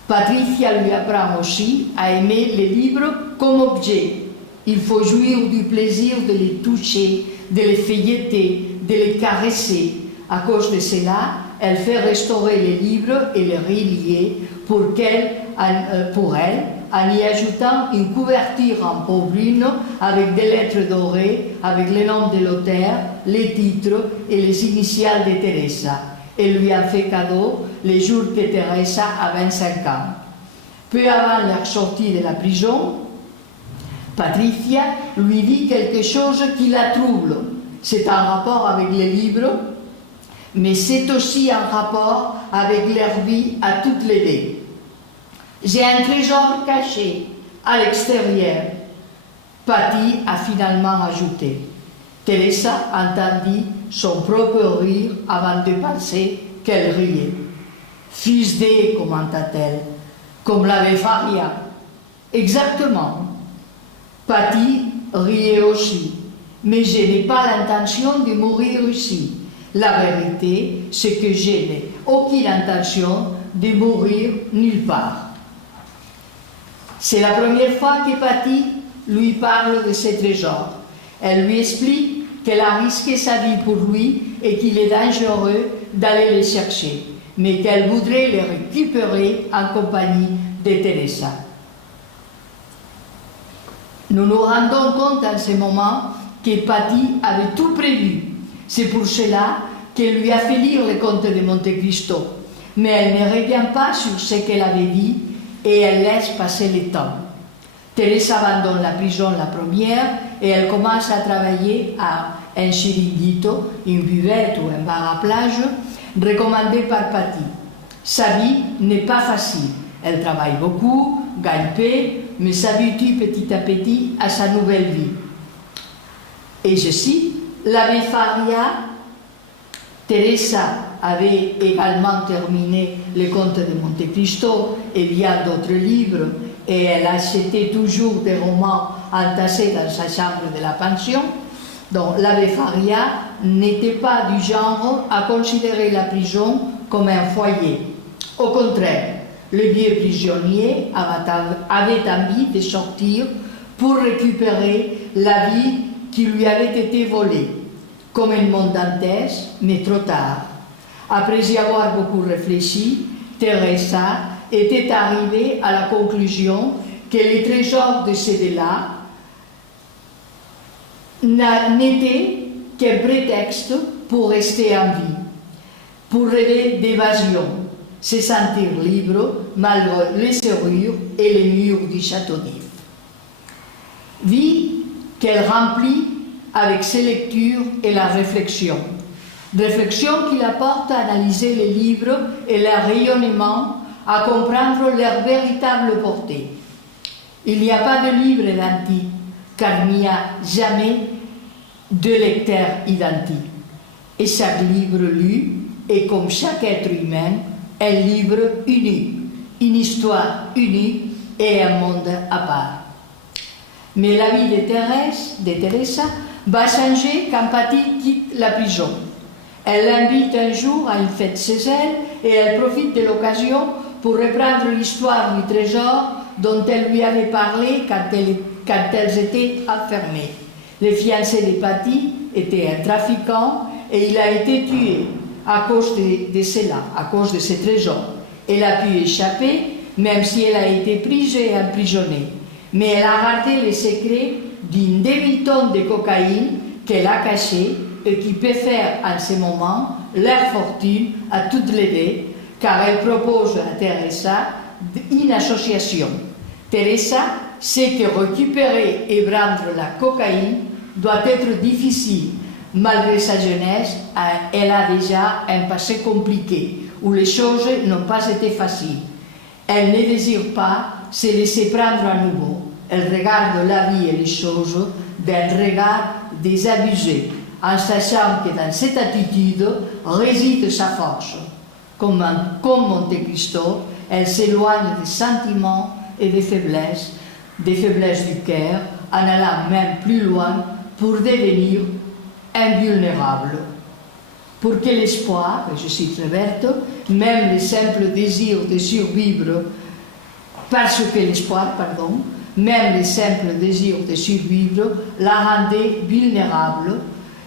Patricia lui apprend aussi à aimer les livres comme objet. Il faut jouir du plaisir de les toucher, de les feuilleter, de les caresser. À cause de cela, elle fait restaurer les livres et les relier pour elle, en y ajoutant une couverture en peau brune avec des lettres dorées, avec le nom de l'auteur, les titres et les initiales de Teresa. Elle lui a fait cadeau le jour que Teresa a 25 ans. Peu avant leur sortie de la prison, Patricia lui dit quelque chose qui la trouble. C'est en rapport avec les livres, mais c'est aussi en rapport avec leur vie à toutes les deux. J'ai un trésor caché à l'extérieur. Patty a finalement ajouté. Teresa entendit son propre rire avant de penser qu'elle riait. Fils de, commenta-t-elle, comme l'avait Faria. Exactement. Patty riait aussi, mais je n'ai pas l'intention de mourir ici. La vérité, c'est que je n'ai aucune intention de mourir nulle part. C'est la première fois que Patty lui parle de ses trésors. Elle lui explique qu'elle a risqué sa vie pour lui et qu'il est dangereux d'aller les chercher, mais qu'elle voudrait les récupérer en compagnie de Teresa. Nous nous rendons compte en ce moment que Patty avait tout prévu. C'est pour cela qu'elle lui a fait lire le conte de Monte Cristo. Mais elle ne revient pas sur ce qu'elle avait dit et elle laisse passer le temps. Teresa abandonne la prison la première et elle commence à travailler à un chiringuito, une buvette ou un bar à plage, recommandé par Patty. Sa vie n'est pas facile. Elle travaille beaucoup, gagne peu, mais s'habitue petit à petit à sa nouvelle vie. Et je cite, l'abbé Faria, Teresa avait également terminé le conte de Monte Cristo et bien d'autres livres, et elle achetait toujours des romans entassés dans sa chambre de la pension. Donc l'abbé Faria n'était pas du genre à considérer la prison comme un foyer. Au contraire, le vieux prisonnier avait envie de sortir pour récupérer la vie qui lui avait été volée, comme une monte Dantès, mais trop tard. Après y avoir beaucoup réfléchi, Teresa était arrivée à la conclusion que les trésors de Cédella n'étaient qu'un prétexte pour rester en vie, pour rêver d'évasion, se sentir libre malgré les serrures et les murs du château d'If. Vie qu'elle remplit avec ses lectures et la réflexion. Réflexion qui la porte à analyser les livres et leur rayonnement, à comprendre leur véritable portée. Il n'y a pas de livre identique, car il n'y a jamais de lecteur identique. Et chaque livre lu est, comme chaque être humain, un livre unique, une histoire unique et un monde à part. Mais la vie de Teresa va changer quand Patty quitte la prison. Elle l'invite un jour à une fête chez elle et elle profite de l'occasion pour reprendre l'histoire du trésor dont elle lui avait parlé quand elles étaient enfermées. Le fiancé de Patty était un trafiquant et il a été tué à cause de cela, à cause de ses trésors. Elle a pu échapper, même si elle a été prise et emprisonnée. Mais elle a gardé le secret d'une demi-tonne de cocaïne qu'elle a cachée et qui peut faire en ce moment leur fortune à toutes les deux, car elle propose à Teresa une association. Teresa sait que récupérer et vendre la cocaïne doit être difficile. Malgré sa jeunesse, elle a déjà un passé compliqué, où les choses n'ont pas été faciles. Elle ne désire pas se laisser prendre à nouveau. Elle regarde la vie et les choses d'un regard désabusé, en sachant que dans cette attitude réside sa force. Comme Monte Cristo, elle s'éloigne des sentiments et des faiblesses du cœur, en allant même plus loin pour devenir invulnérable. Pour que l'espoir, et je cite Roberto, même le simple désir de survivre, même le simple désir de survivre la rendait vulnérable,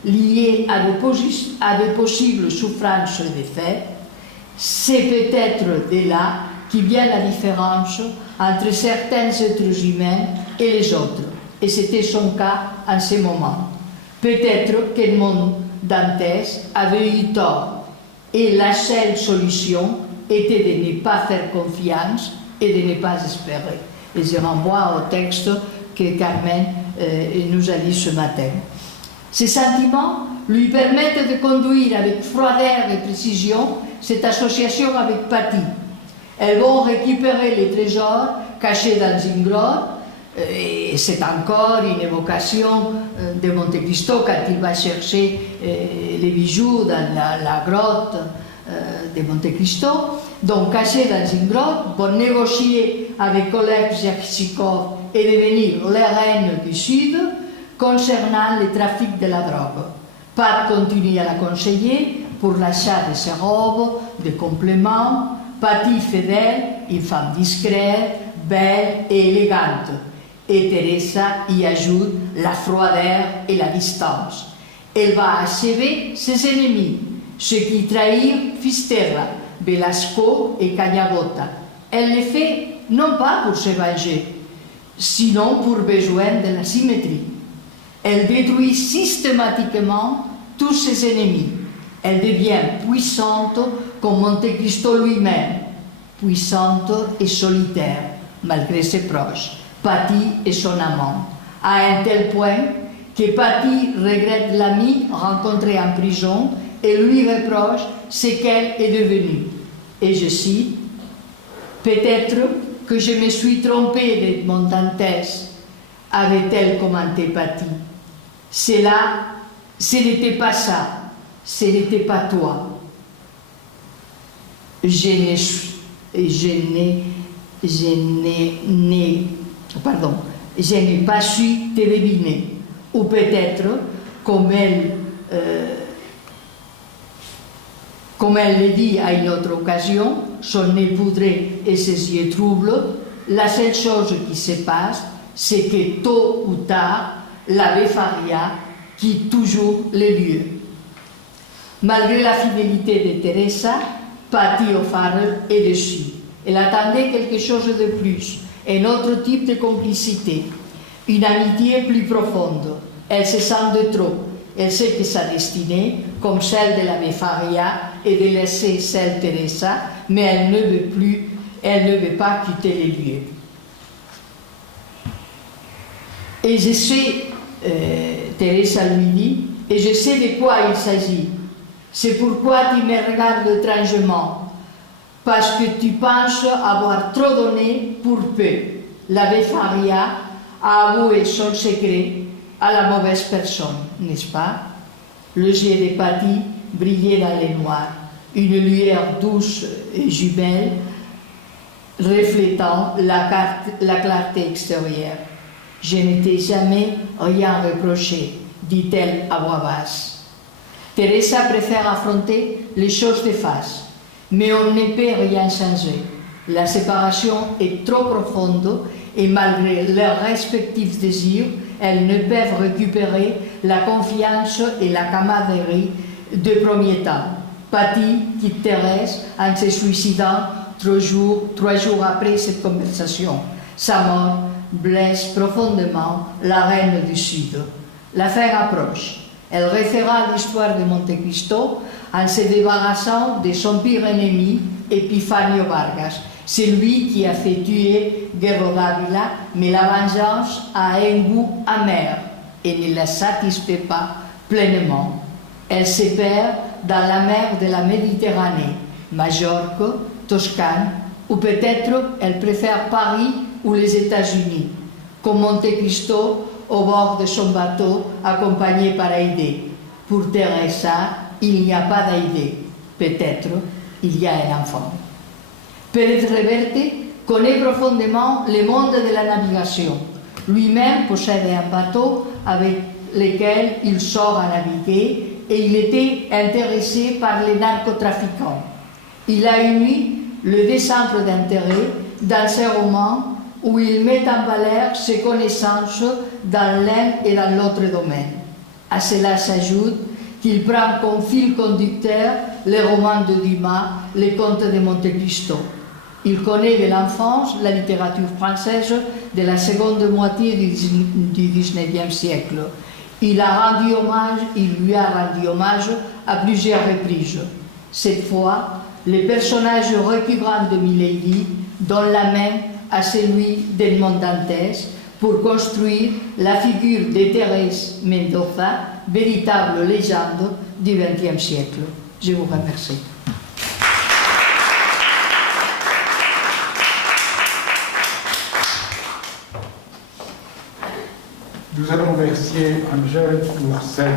liée à de possibles souffrances et défaites. C'est peut-être de là qui vient la différence entre certains êtres humains et les autres. Et c'était son cas en ce moment. Peut-être qu'Edmond Dantès avait eu tort et la seule solution était de ne pas faire confiance et de ne pas espérer. Et je renvoie au texte que Carmen nous a dit ce matin. Ces sentiments lui permettent de conduire avec froideur et précision cette association avec Patty. Elles vont récupérer les trésors cachés dans une grotte, et c'est encore une évocation de Monte Cristo quand il va chercher les bijoux dans la grotte de Monte Cristo. Donc cachés dans une grotte pour négocier avec Oleg Jakhsikov et devenir la reine du Sud concernant le trafic de la drogue. Pat continue à la conseiller pour l'achat de ses robes, de compléments, Patti fait d'elle une femme discrète, belle et élégante. Et Teresa y ajoute la froideur et la distance. Elle va achever ses ennemis, ceux qui trahirent Fisterra, Velasco et Cañabota. Elle le fait non pas pour se venger, sinon pour besoin de la symétrie. Elle détruit systématiquement tous ses ennemis. Elle devient puissante comme Monte Cristo lui-même, puissante et solitaire, malgré ses proches, Patti et son amant, à un tel point que Patti regrette l'ami rencontré en prison et lui reproche ce qu'elle est devenue. Et je cite, « Peut-être que je me suis trompée de mon Dantès, avait-elle commenté Patti. Cela, ce n'était pas ça, ce n'était pas toi. Je n'ai pas su te deviner. » Ou peut-être, comme elle le dit à une autre occasion, son nez poudré et ses yeux troubles, la seule chose qui se passe, c'est que tôt ou tard, l'abbé Faria quitte toujours les lieux. Malgré la fidélité de Teresa, Patti O'Farrell est déçue. Elle attendait quelque chose de plus, un autre type de complicité, une amitié plus profonde. Elle se sent de trop. Elle sait que sa destinée, comme celle de l'abbé Faria, est de laisser celle Teresa, mais elle ne veut pas quitter les lieux. Et je sais, Teresa lui dit, et je sais de quoi il s'agit. C'est pourquoi tu me regardes étrangement, parce que tu penses avoir trop donné pour peu. L'abbé Faria a avoué son secret à la mauvaise personne, n'est-ce pas? Le jet de Patti brillait dans les noirs, une lueur douce et jumelle reflétant la clarté extérieure. Je ne t'ai jamais rien reproché, dit-elle à voix basse. Teresa préfère affronter les choses de face, mais on ne peut rien changer. La séparation est trop profonde et malgré leurs respectifs désirs, elles ne peuvent récupérer la confiance et la camaraderie de premier temps. Patti quitte Thérèse en se suicidant 3 jours après cette conversation. Sa mort blesse profondément la reine du Sud. La fin approche. Elle refera l'histoire de Monte Cristo en se débarrassant de son pire ennemi, Epifanio Vargas. C'est lui qui a fait tuer Guerrero Dávila, mais la vengeance a un goût amer et ne la satisfait pas pleinement. Elle se perd dans la mer de la Méditerranée, Majorque, Toscane, ou peut-être elle préfère Paris ou les États-Unis, comme Monte Cristo au bord de son bateau accompagné par Haydée. Pour Teresa, il n'y a pas d'Haydée. Peut-être il y a un enfant. Pérez Reverte connaît profondément le monde de la navigation. Lui-même possède un bateau avec lequel il sort à naviguer et il était intéressé par les narcotrafiquants. Il a uni les deux centres d'intérêt dans ses romans où il met en valeur ses connaissances dans l'un et dans l'autre domaine. À cela s'ajoute qu'il prend comme fil conducteur les romans de Dumas, les contes de Monte Cristo. Il connaît de l'enfance la littérature française de la seconde moitié du XIXe siècle. Il lui a rendu hommage à plusieurs reprises. Cette fois, le personnage récurrent de Milady donne la main à celui d'Edmond Dantès pour construire la figure de Thérèse Mendoza, véritable légende du XXe siècle. Je vous remercie. Nous allons remercier Angèle pour cette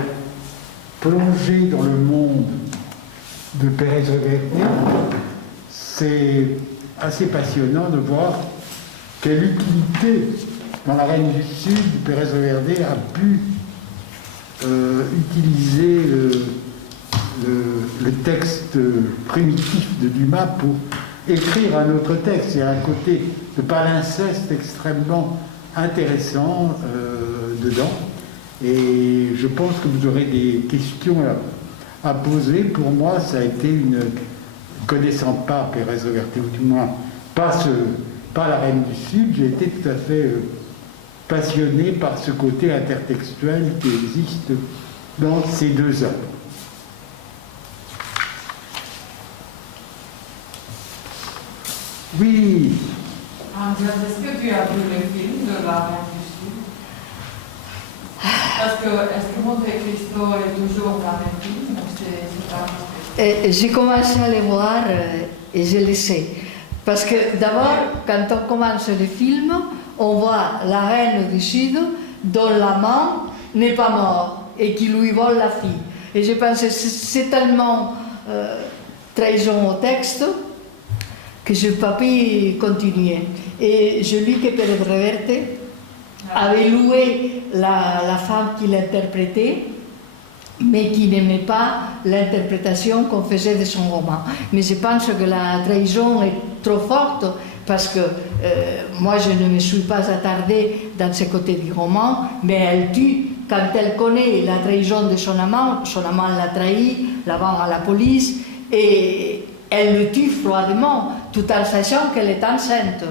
plongée dans le monde de Pérez Reverte. C'est assez passionnant de voir quelle utilité dans la Reine du Sud Pérez Reverte a pu utiliser le texte primitif de Dumas pour écrire un autre texte. Il y a un côté de palinceste extrêmement intéressant dedans. Et je pense que vous aurez des questions à poser. Pour moi, ça a été connaissant pas Pérez Reverte, ou du moins pas la Reine du Sud, j'ai été tout à fait passionné par ce côté intertextuel qui existe dans ces deux œuvres. Oui. Angèle, est-ce que tu as vu le film de la Reine du Sud? Parce que est-ce que Monte Cristo est toujours la même film ou c'est pas... J'ai commencé à les voir et je le sais. Parce que d'abord, quand on commence le film, on voit la Reine du Sud dont l'amant n'est pas mort et qui lui vole la fille. Et je pense que c'est tellement trahison au texte que je ne peux pas continuer. Et je lis que Pérez Reverte avait loué la femme qu'il interprétait, mais qui n'aimait pas l'interprétation qu'on faisait de son roman. Mais je pense que la trahison est trop forte parce que moi je ne me suis pas attardée dans ce côté du roman, mais elle tue quand elle connaît la trahison de son amant l'a trahi, la vend à la police et elle le tue froidement tout en sachant qu'elle est enceinte.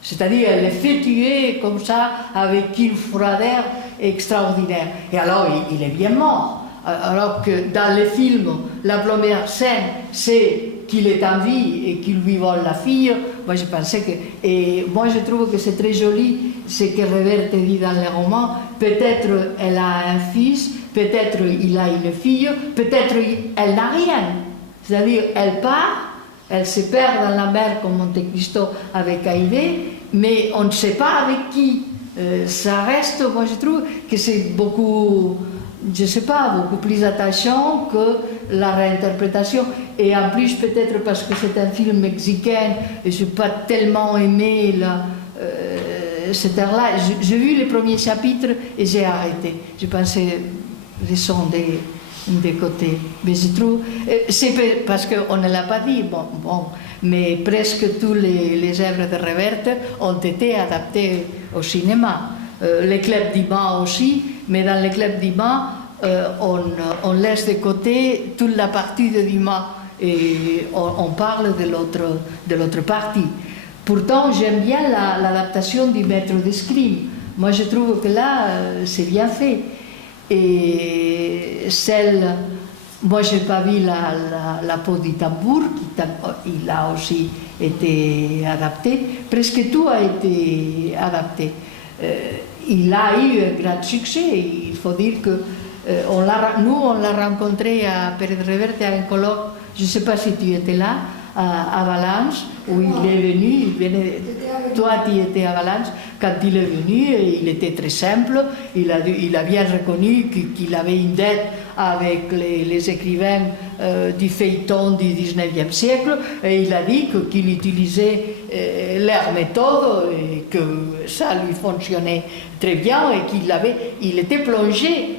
C'est-à-dire, elle le fait tuer comme ça avec une froideur extraordinaire. Et alors, il est bien mort. Alors que dans le film, la première scène, c'est qu'il est en vie et qu'il lui vole la fille. Moi, je pensais que... Et moi, je trouve que c'est très joli ce que Reverte dit dans le roman. Peut-être elle a un fils, peut-être il a une fille, peut-être elle n'a rien. C'est-à-dire, elle part, elle se perd dans la mer comme Monte Cristo avec Haïvé, mais on ne sait pas avec qui. Ça reste, moi je trouve que c'est beaucoup, je ne sais pas, beaucoup plus attachant que la réinterprétation. Et en plus, peut-être parce que c'est un film mexicain, et je n'ai pas tellement aimé cet air-là. J'ai vu les premiers chapitres et j'ai arrêté. Je pensais, ils sont des côtés. Mais je trouve, c'est parce qu'on ne l'a pas dit, bon, mais presque tous les œuvres de Reverte ont été adaptées au cinéma. Les clubs d'Iban aussi, mais dans les clubs d'Iban, on laisse de côté toute la partie de Dumas et on parle de l'autre partie. Pourtant, j'aime bien l'adaptation du Maître d'escrime. Moi, je trouve que là, c'est bien fait. Et moi, je n'ai pas vu la peau du tambour, il a aussi été adapté. Presque tout a été adapté. Il a eu un grand succès. Il faut dire que nous, on l'a rencontré à Pérez Reverte à un colloque, je ne sais pas si tu étais là, à Valence, où il est venu, toi tu étais à Valence, quand il est venu, il était très simple, il a bien reconnu qu'il avait une dette avec les écrivains du feuilleton du 19e siècle, et il a dit qu'il utilisait leur méthode, et que ça lui fonctionnait très bien, et il était plongé,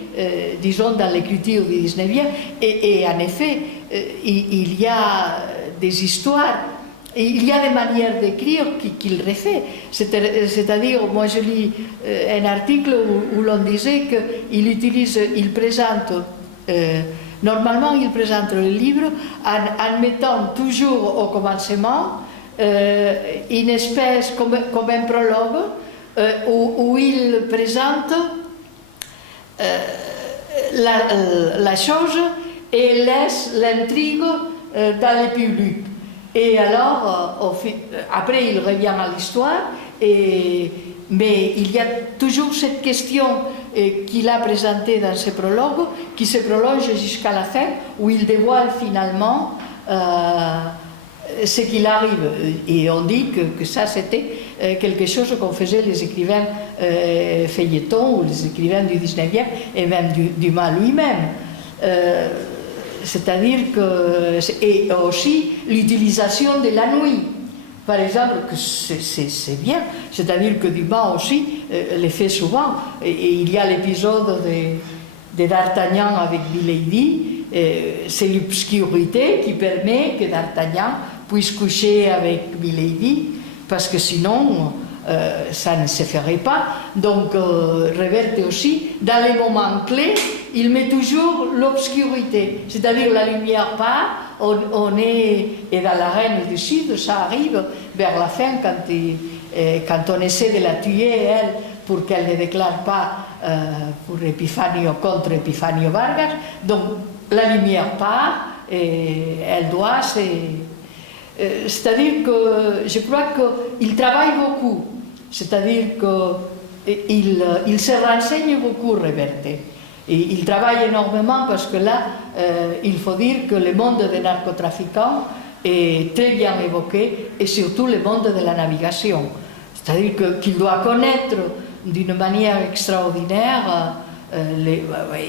disons, dans l'écriture du 19e, et en effet, il y a des histoires, et il y a des manières d'écrire qu'il refait. C'est-à-dire, moi je lis un article où l'on disait qu'il présente, normalement il présente le livre en mettant toujours au commencement une espèce comme un prologue où il présente la chose et laisse l'intrigue dans le public. Et alors, après, il revient à l'histoire, mais il y a toujours cette question qu'il a présentée dans ce prologue, qui se prolonge jusqu'à la fin, où il dévoile finalement ce qu'il arrive. Et on dit que ça, c'était quelque chose qu'on faisait les écrivains feuilletons, ou les écrivains du 19e, et même Dumas lui-même. C'est-à-dire que, et aussi l'utilisation de la nuit, par exemple, que c'est bien, c'est-à-dire que Dumas aussi le fait souvent, et il y a l'épisode de D'Artagnan avec Milady, c'est l'obscurité qui permet que D'Artagnan puisse coucher avec Milady, parce que sinon, ça ne se ferait pas. Donc, Reverte aussi, dans les moments clés, il met toujours l'obscurité, c'est-à-dire la lumière part, on est, et dans la Reine du Sud, ça arrive vers la fin, quand on essaie de la tuer, elle, pour qu'elle ne déclare pas pour Epifanio, contre Epifanio Vargas. Donc, la lumière part, et elle doit c'est-à-dire que je crois qu'il travaille beaucoup, c'est-à-dire qu'il se renseigne beaucoup, Reverte. Et il travaille énormément parce que là, il faut dire que le monde des narcotrafiquants est très bien évoqué, et surtout le monde de la navigation. C'est-à-dire qu'il doit connaître d'une manière extraordinaire.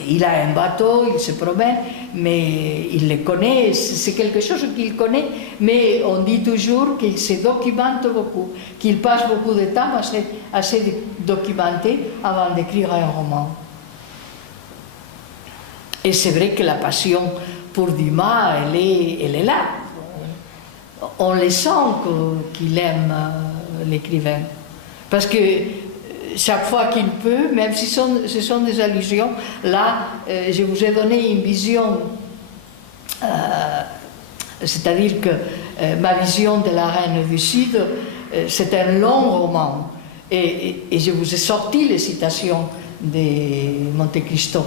Il a un bateau, il se promène, mais il le connaît, c'est quelque chose qu'il connaît, mais on dit toujours qu'il se documente beaucoup, qu'il passe beaucoup de temps à se documenter avant d'écrire un roman. Et c'est vrai que la passion pour Dumas, elle est là. On le sent qu'il aime l'écrivain. Parce que chaque fois qu'il peut, même si ce sont des allusions, là, je vous ai donné une vision, c'est-à-dire que ma vision de la Reine du Sud, c'est un long roman. Et je vous ai sorti les citations de Monte Cristo.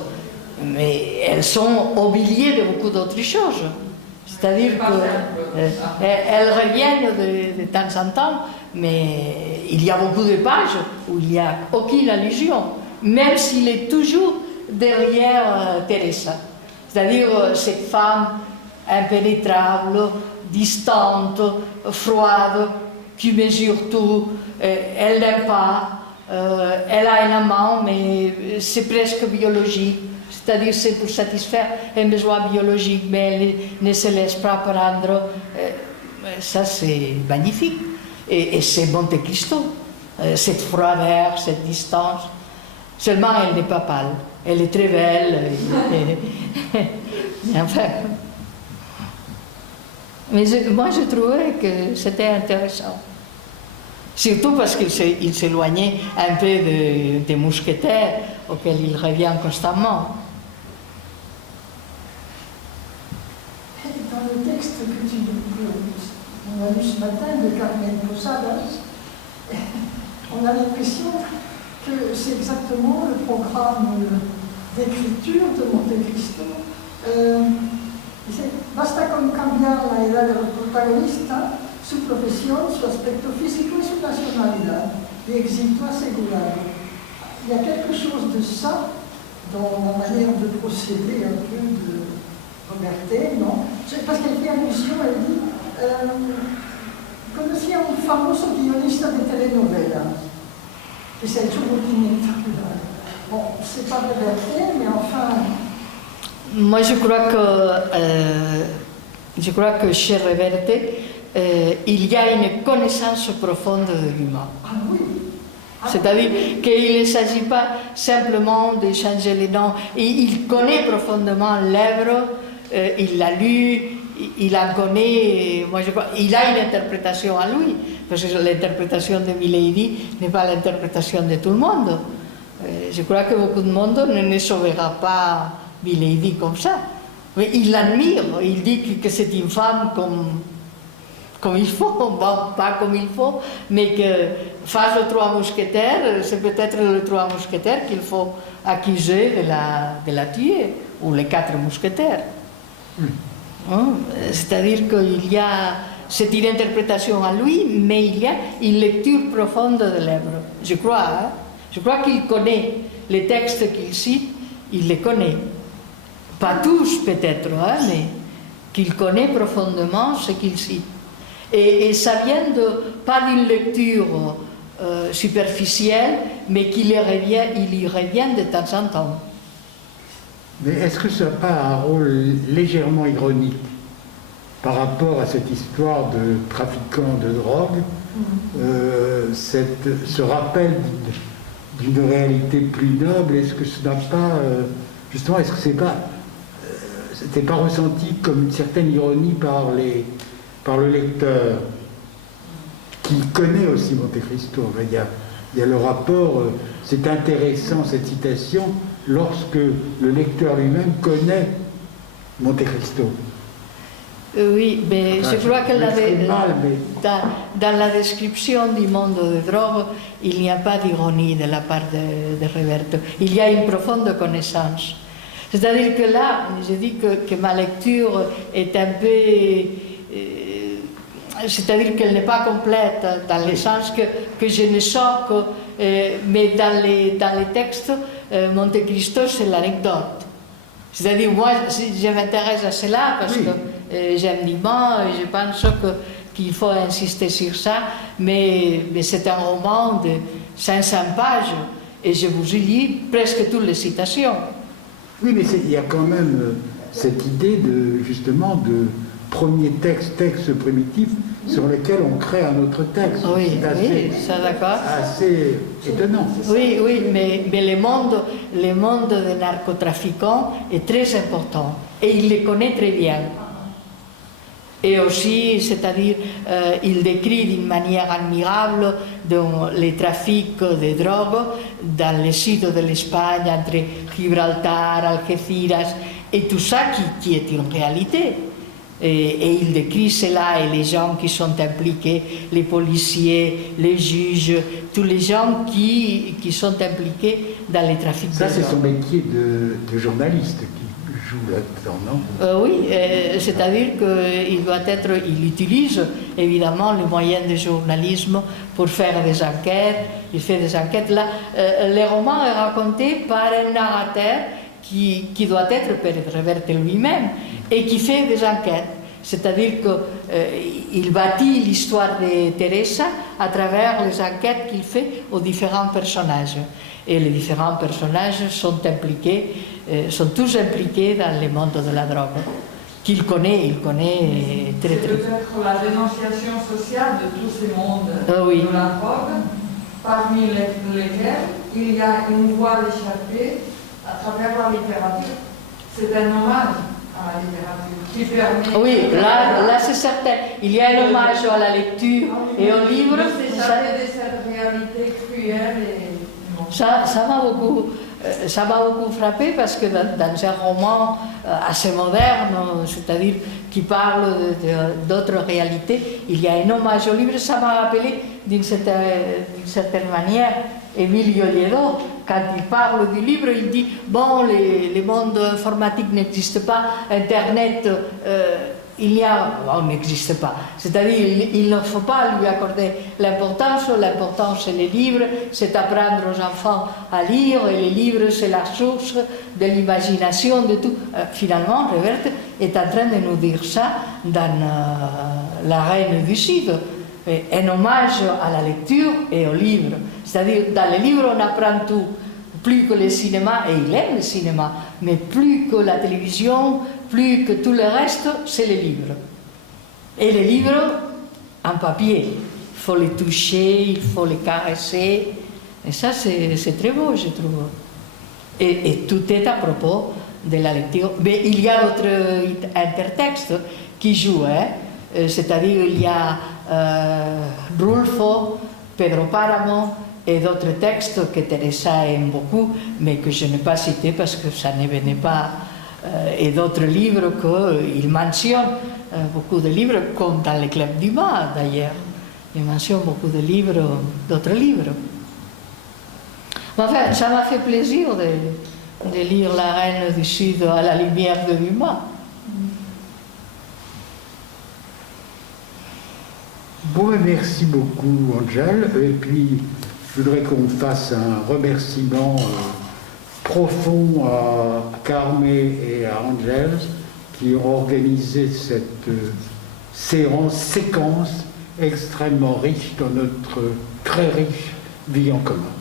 Mais elles sont au milieu de beaucoup d'autres choses. C'est-à-dire qu'elles reviennent de temps en temps, mais il y a beaucoup de pages où il n'y a aucune allusion, même s'il est toujours derrière Teresa. C'est-à-dire cette femme impénétrable, distante, froide, qui mesure tout, elle n'aime pas, elle a un amant, mais c'est presque biologique. C'est-à-dire c'est pour satisfaire un besoin biologique, mais elle ne se laisse pas prendre. Ça, c'est magnifique. Et c'est Monte Cristo, cette froideur, cette distance. Seulement, elle n'est pas pâle. Elle est très belle. Enfin. Mais moi, je trouvais que c'était intéressant. Surtout parce qu'il s'éloignait un peu des mousquetaires auxquels il revient constamment. Dans le texte on a lu ce matin de Carmen Posadas, on a l'impression que c'est exactement le programme d'écriture de Monte Cristo. Basta con cambiar la edad de los protagonistas, su profesión, su aspecto físico y su nacionalidad, y éxito asegurado. Il y a quelque chose de ça dans la manière de procéder un peu de Reverte, non? Parce qu'elle fait allusion, elle dit conocía un famoso guionista de telenovelas que se ha hecho multimillonario. Bon, c'est pas Reverte, mais enfin. Moi, je crois que chez Reverte, il y a une connaissance profonde de l'humain. Ah oui. C'est-à-dire qu'il ne s'agit pas simplement de changer les noms. Il connaît profondément l'œuvre, il l'a lu, il en connaît. Moi, je crois, il a une interprétation à lui, parce que l'interprétation de Milady n'est pas l'interprétation de tout le monde. Je crois que beaucoup de monde ne sauvera pas Milady comme ça. Mais il l'admire, il dit que c'est une femme comme il faut, bon, pas comme il faut, mais que face aux trois mousquetaires, c'est peut-être les trois mousquetaires qu'il faut accuser de la tuer, ou les quatre mousquetaires. C'est-à-dire qu'il y a, c'est une interprétation à lui, mais il y a une lecture profonde de l'œuvre. Je crois qu'il connaît les textes qu'il cite, il les connaît. Pas tous peut-être, mais qu'il connaît profondément ce qu'il cite. Et ça vient pas d'une lecture superficielle, mais qu'il y revient de temps en temps. Mais est-ce que ça n'a pas un rôle légèrement ironique par rapport à cette histoire de trafiquant de drogue, ce rappel d'une réalité plus noble? Est-ce que ce n'a pas, justement, est-ce que c'était pas ressenti comme une certaine ironie par par le lecteur qui connaît aussi Monte Cristo. Il y a le rapport, c'est intéressant cette citation, lorsque le lecteur lui-même connaît Monte Cristo. Oui, mais je crois que mal, mais... dans la description du monde de drogue, il n'y a pas d'ironie de la part de Roberto. Il y a une profonde connaissance. C'est-à-dire que là, je dis que ma lecture est un peu... c'est-à-dire qu'elle n'est pas complète, dans le sens que je ne sens que... mais dans les textes, Monte Cristo, c'est l'anecdote. C'est-à-dire, moi, je m'intéresse à cela parce que j'aime l'image et je pense qu'il faut insister sur ça, mais c'est un roman de 500 pages et je vous y lis presque toutes les citations. Oui, mais il y a quand même cette idée justement de premier texte primitif sur lequel on crée un autre texte. Oui, oui, ça d'accord. Assez étonnant. Oui, mais le monde des narcotrafiquants est très important et il les connaît très bien. Et aussi, c'est-à-dire, il décrit d'une manière admirable les trafics de drogue dans le sud de l'Espagne, entre Gibraltar, Algeciras, et tout ça qui est une réalité. Et il décrit cela et les gens qui sont impliqués, les policiers, les juges, tous les gens qui sont impliqués dans les trafics de drogue. Ça, c'est son métier de journaliste qui joue là-dedans, non? Oui, c'est-à-dire qu'il utilise évidemment les moyens de journalisme pour faire des enquêtes. Il fait des enquêtes. Là, le roman est raconté par un narrateur qui doit être Roberto lui-même et qui fait des enquêtes. C'est-à-dire qu'il bâtit l'histoire de Teresa à travers les enquêtes qu'il fait aux différents personnages. Et les différents personnages sont tous impliqués dans le monde de la drogue, qu'il connaît très très. C'est peut-être la dénonciation sociale de tous ces mondes de la drogue, parmi lesquels il y a une voie d'échappée à travers la littérature. C'est un hommage à la littérature qui permet... Oui, là c'est certain. Il y a un hommage à la lecture et au livre. C'est de cette réalité cruelle et... Ça m'a beaucoup frappé parce que dans un roman assez moderne, c'est-à-dire qui parle d'autres réalités, il y a un hommage au livre. Ça m'a rappelé d'une certaine manière Emilio Liedo. Quand il parle du livre, il dit bon, le monde informatique n'existe pas, Internet n'existe pas. C'est-à-dire il ne faut pas lui accorder l'importance. L'importance c'est les livres, c'est apprendre aux enfants à lire, et les livres c'est la source de l'imagination, de tout. Finalement, Roberto est en train de nous dire ça dans La Reine du Sud. Un hommage à la lecture et au livre. C'est-à-dire, dans les livres, on apprend tout, plus que le cinéma, et il aime le cinéma, mais plus que la télévision, plus que tout le reste, c'est les livres. Et les livres, en papier, il faut les toucher, il faut les caresser, et ça, c'est très beau, je trouve. Et tout est à propos de la lecture. Mais il y a d'autres intertextes qui jouent, c'est-à-dire, il y a Rulfo, Pedro Páramo et d'autres textes que Teresa aime beaucoup, mais que je n'ai pas cités parce que ça ne venait pas, et d'autres livres qu'il mentionne, beaucoup de livres, comme dans le Club Dumas d'ailleurs. Il mentionne beaucoup de livres, d'autres livres. Enfin, ça m'a fait plaisir de lire La Reine du Sud à la lumière de Dumas. Bon, merci beaucoup, Angèle. Et puis, je voudrais qu'on fasse un remerciement profond à Carme et à Angèle qui ont organisé cette séquence extrêmement riche dans notre très riche vie en commun.